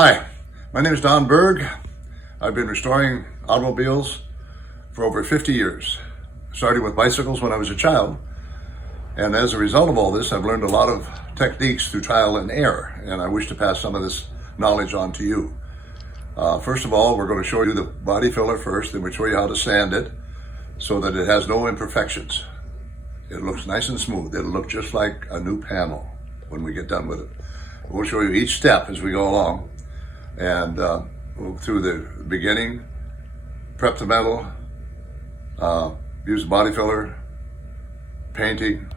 Hi, my name is Don Berg. I've been restoring automobiles for over 50 years, starting with bicycles when I was a child. And as a result of all this, I've learned a lot of techniques through trial and error, and I wish to pass some of this knowledge on to you. First of all, we're going to show you the body filler first, then we'll show you how to sand it so that it has no imperfections. It looks nice and smooth. It'll look just like a new panel when we get done with it. We'll show you each step as we go along. And through the beginning, prep the metal, use the body filler, painting,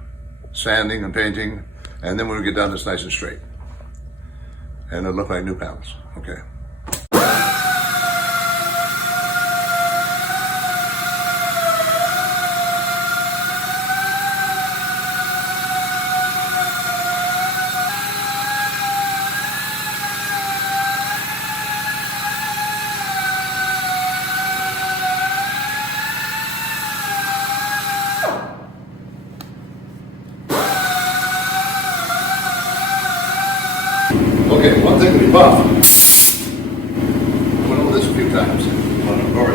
sanding and painting, and then when we get done, it's nice and straight. And it'll look like new panels, okay? Okay, one thing to be buff. I went over this a few times. I'm going to bore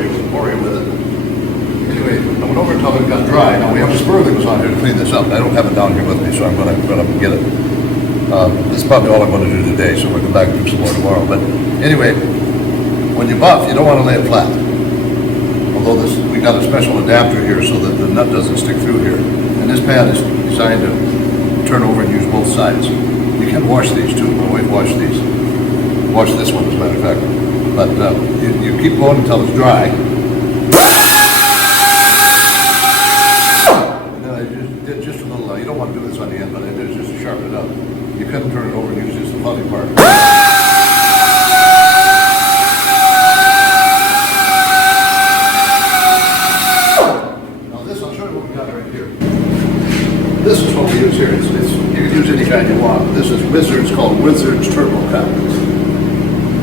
you with it. Anyway, I went over until it got dry. Now we have a spur that goes on here to clean this up. I don't have it down here with me, so I'm going to run up and get it. This is probably all I'm going to do today, so we'll come back and do some more tomorrow. But anyway, when you buff, you don't want to lay it flat. Although we got a special adapter here so that the nut doesn't stick through here. And this pad is designed to turn over and use both sides. You can wash these too. My wife washed these. Wash this one, as a matter of fact. But you keep going until it's dry. And then I just did just a little. You don't want to do this on the end, but I did just to sharpen it up. You can turn it over and use just the fuzzy part. Now this, I'll show you what we got right here. This is what we use here. You can use any kind you want. This is Wizard's, called Wizard's Turbo Cut.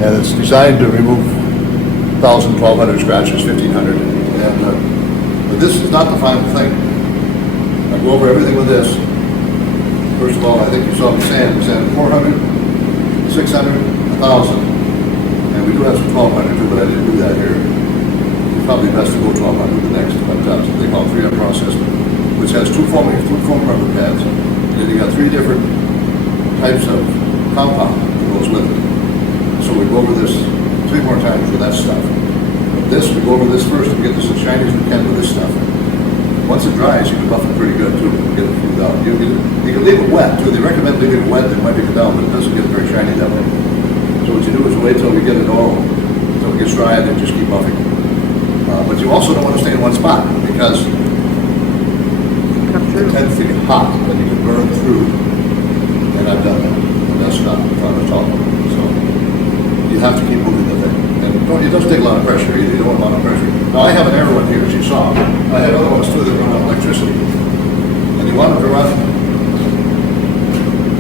And it's designed to remove 1,000, 1,200 scratches, 1,500. But this is not the final thing. I go over everything with this. First of all, I think you saw me sand. We sanded 400, 600, 1,000. And we do have some 1,200 too, but I didn't do that here. It's probably best to go 1,200 with the next. But they call it 3M process, which has two foam rubber pads. And then you got three different types of compound that goes with it. So we go over this 3 more times with that stuff. But this, we go over this first and get this as shiny as we can with this stuff. Once it dries, you can buff it pretty good too, get it smoothed out. You can leave it wet too. They recommend leaving it wet, it might be down, but it doesn't get very shiny that way. So what you do is wait till we get it all, until it gets dry, and then just keep buffing. But you also don't want to stay in one spot, because it tends to get hot and you can burn through, and I've done that, and that's not fun at all. So you have to keep moving the thing, and it doesn't take a lot of pressure either. You don't want a lot of pressure. Now I have an air one here, as you saw. I had other ones too that run on electricity, and you want them to run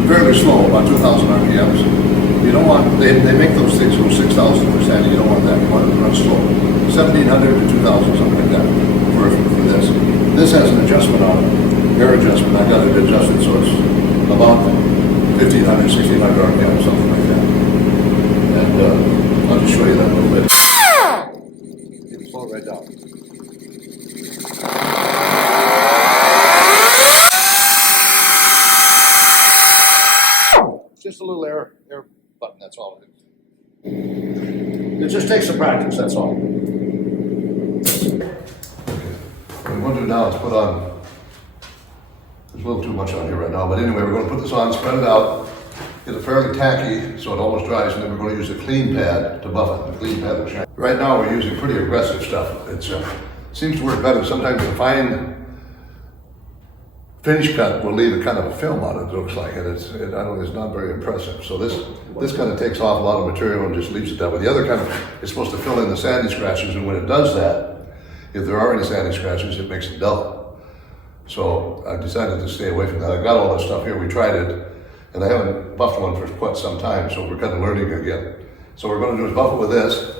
fairly slow, about 2,000 RPMs. You don't want, they make those things go 6,000 per second. You don't want that. You want them to run slow, 1,700 to 2,000, something like that for this. This has an adjustment on it. Air adjustment, I got it adjusted so it's about 1,500, 1,600 RPM, something like that. And I'll just show you that a little bit. Slow it right down. It's just a little air button, that's all it is. It just takes some practice, that's all. What we're going to do now is put on. There's a little too much on here right now, but anyway, we're going to put this on, spread it out, get it fairly tacky so it almost dries, and then we're going to use a clean pad to buff it. The clean pad will shine. Right now we're using pretty aggressive stuff. It seems to work better. Sometimes the fine finish cut will leave a kind of a film on it, looks like, and it's not very impressive. So this kind of takes off a lot of material and just leaves it that way. The other kind of is supposed to fill in the sandy scratches, and when it does that, if there are any sandy scratches, it makes it dull. So I decided to stay away from that. I've got all this stuff here, we tried it, and I haven't buffed one for quite some time, so we're kind of learning again. So what we're going to do is buff it with this,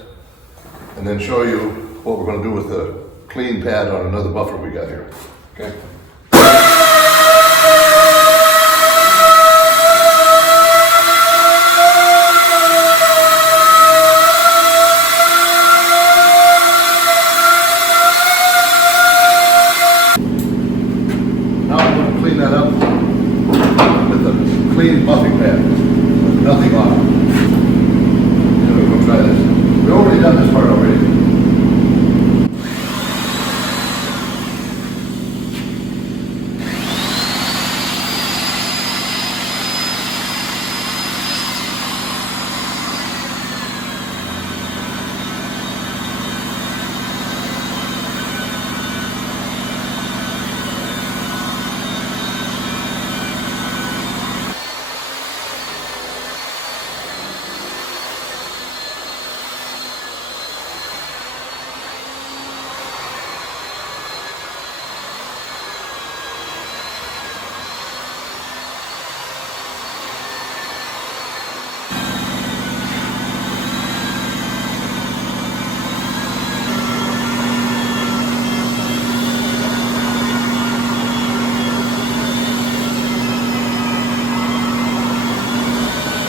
and then show you what we're going to do with the clean pad on another buffer we got here, okay?